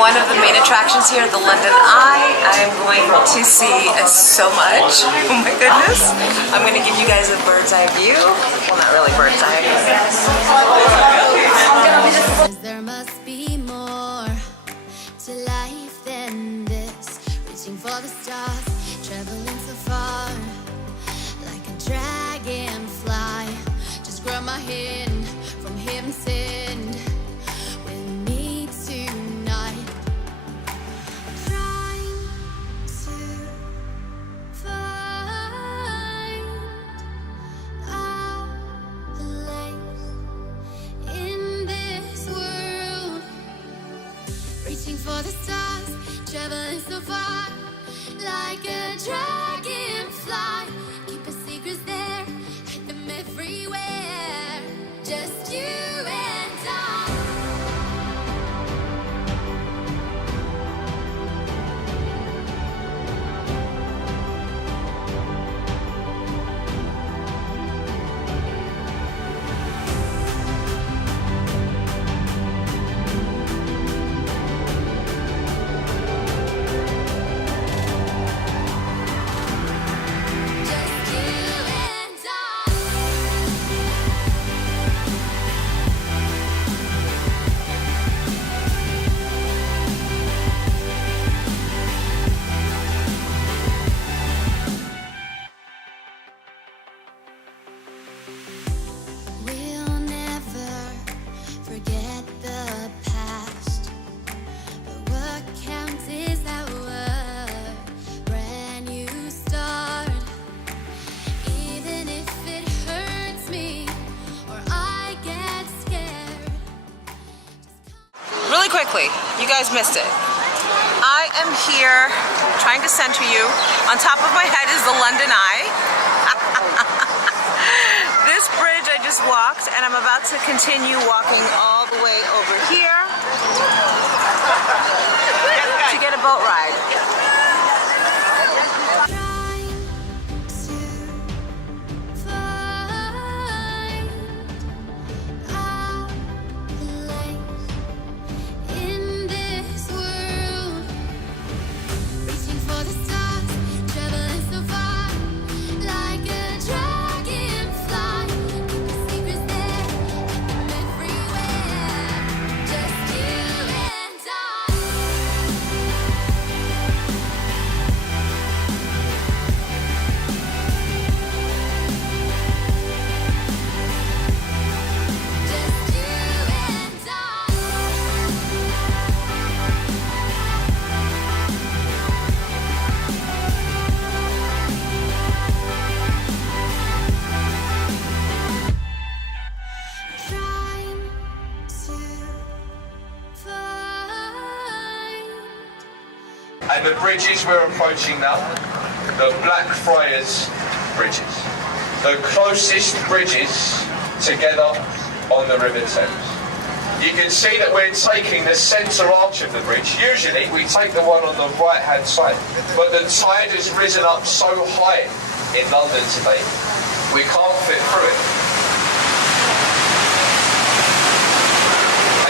one of the main attractions here at the London Eye. I'm going to see so much. Oh my goodness. I'm going to give you guys a bird's eye view. Well, not really bird's eye. There must be more to life than this. Reaching for the stars, traveling so far, like a dragonfly. Just grab my hand from heaven send with me tonight. Trying to find our place in this world. Reaching for the stars, traveling so far, like a dragonfly. Keep our secrets there, hide them everywhere. Just you and I. We'll never forget the past, but what counts is our brand new start. Even if it hurts me or I get scared. Really quickly, you guys missed it. I am here trying to center you. On top of my head is the London Eye. This bridge I just walked, and I'm about to continue walking all the way over here to get a boat ride. Trying to find our place in this world. Reaching for the stars, traveling so far, like a dragonfly. Keep the secrets there, hide them everywhere. Just you and I. Just you and Trying to find. And the bridges we're approaching now, the Blackfriars bridges, the closest bridges together on the River Thames. You can see that we're taking the centre arch of the bridge. Usually we take the one on the right hand side, but the tide has risen up so high in London today, we can't fit through it.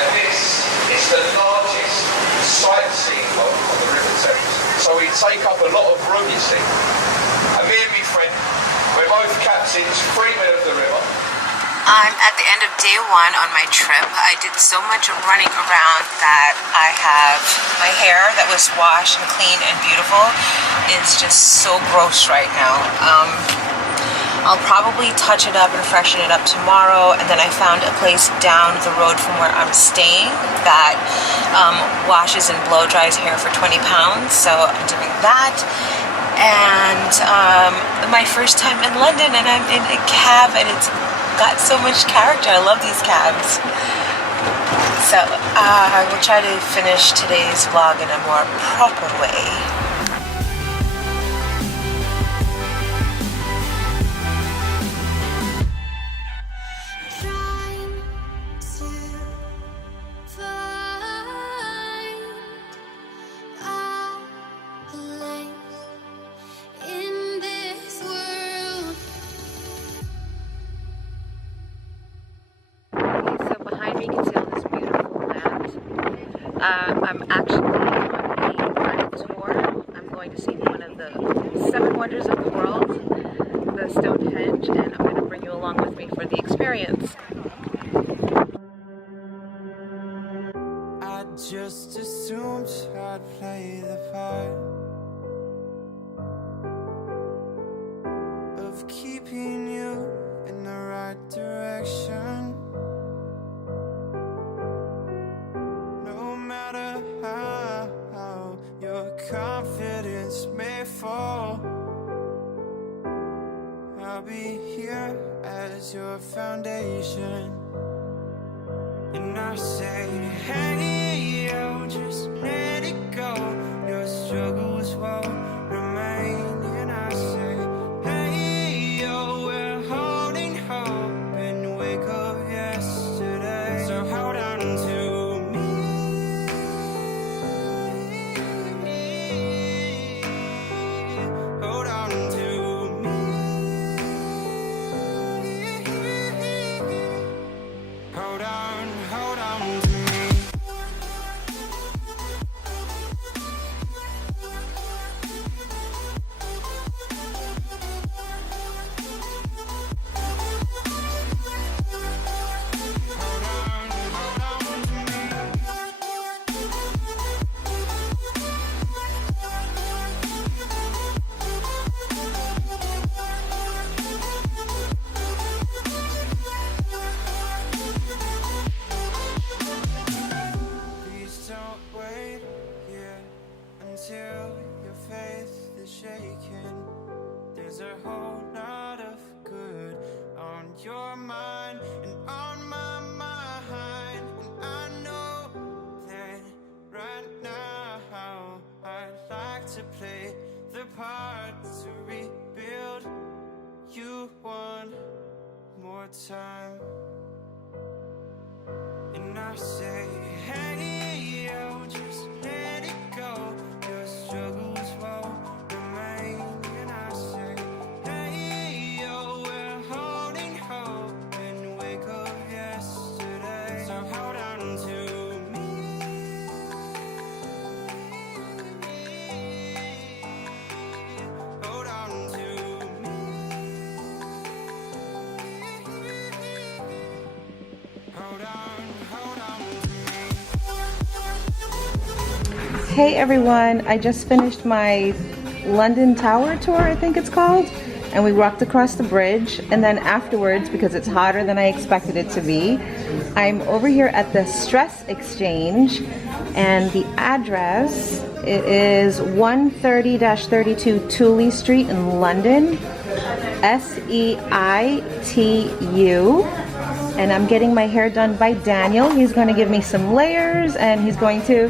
And this is the largest sightseeing boat on the River Thames. So we take up a lot of room, you see. And me and my friend, we're both captains, free men of the river. I'm at the end of day one on my trip. I did so much running around that I have my hair that was washed and clean and beautiful is just so gross right now. I'll probably touch it up and freshen it up tomorrow, and then I found a place down the road from where I'm staying that washes and blow dries hair for £20, so I'm doing that. And my first time in London, and I'm in a cab, and it's got so much character. I love these cabs. So I will try to finish today's vlog in a more proper way. Trying to find our place in this world. So behind me you can see all this beautiful land. I'm actually on a guided tour. I'm going to see one of the 7 wonders of the world, the Stonehenge, and I'm going to bring you along with me for the experience. I just assumed I'd play the part of keeping you in the right direction. No matter how your confidence may fall, I'll be here as your foundation. And I say, hey, yo, just let it go. Your struggles won't remain. And I say, hey, yo, we're holding hope and wake up yesterday. So hold on to me. Hold on to me. Hold on to me. Please don't wait here until your faith is shaken. There's a whole lot of good on your mind and on my mind. And I know that right now I'd like to play the part to rebuild you one more time. And I say, hey, yo, just let it go. Your struggles won't remain. And I say, hey, yo, we're holding hope and wake up yesterday. So hold on to me. Hold on to me. Hold on to me. Hey everyone, I just finished my London Tower tour, I think it's called, and we walked across the bridge, and then afterwards, because it's hotter than I expected it to be, I'm over here at the Stress Exchange, and the address, it is 130-32 Tooley Street in London, SEITU. And I'm getting my hair done by Daniel. He's going to give me some layers, and he's going to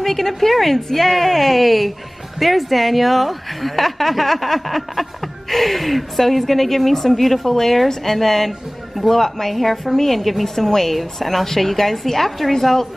make an appearance. Yay! There's Daniel. So he's going to give me some beautiful layers and then blow out my hair for me and give me some waves. And I'll show you guys the after result.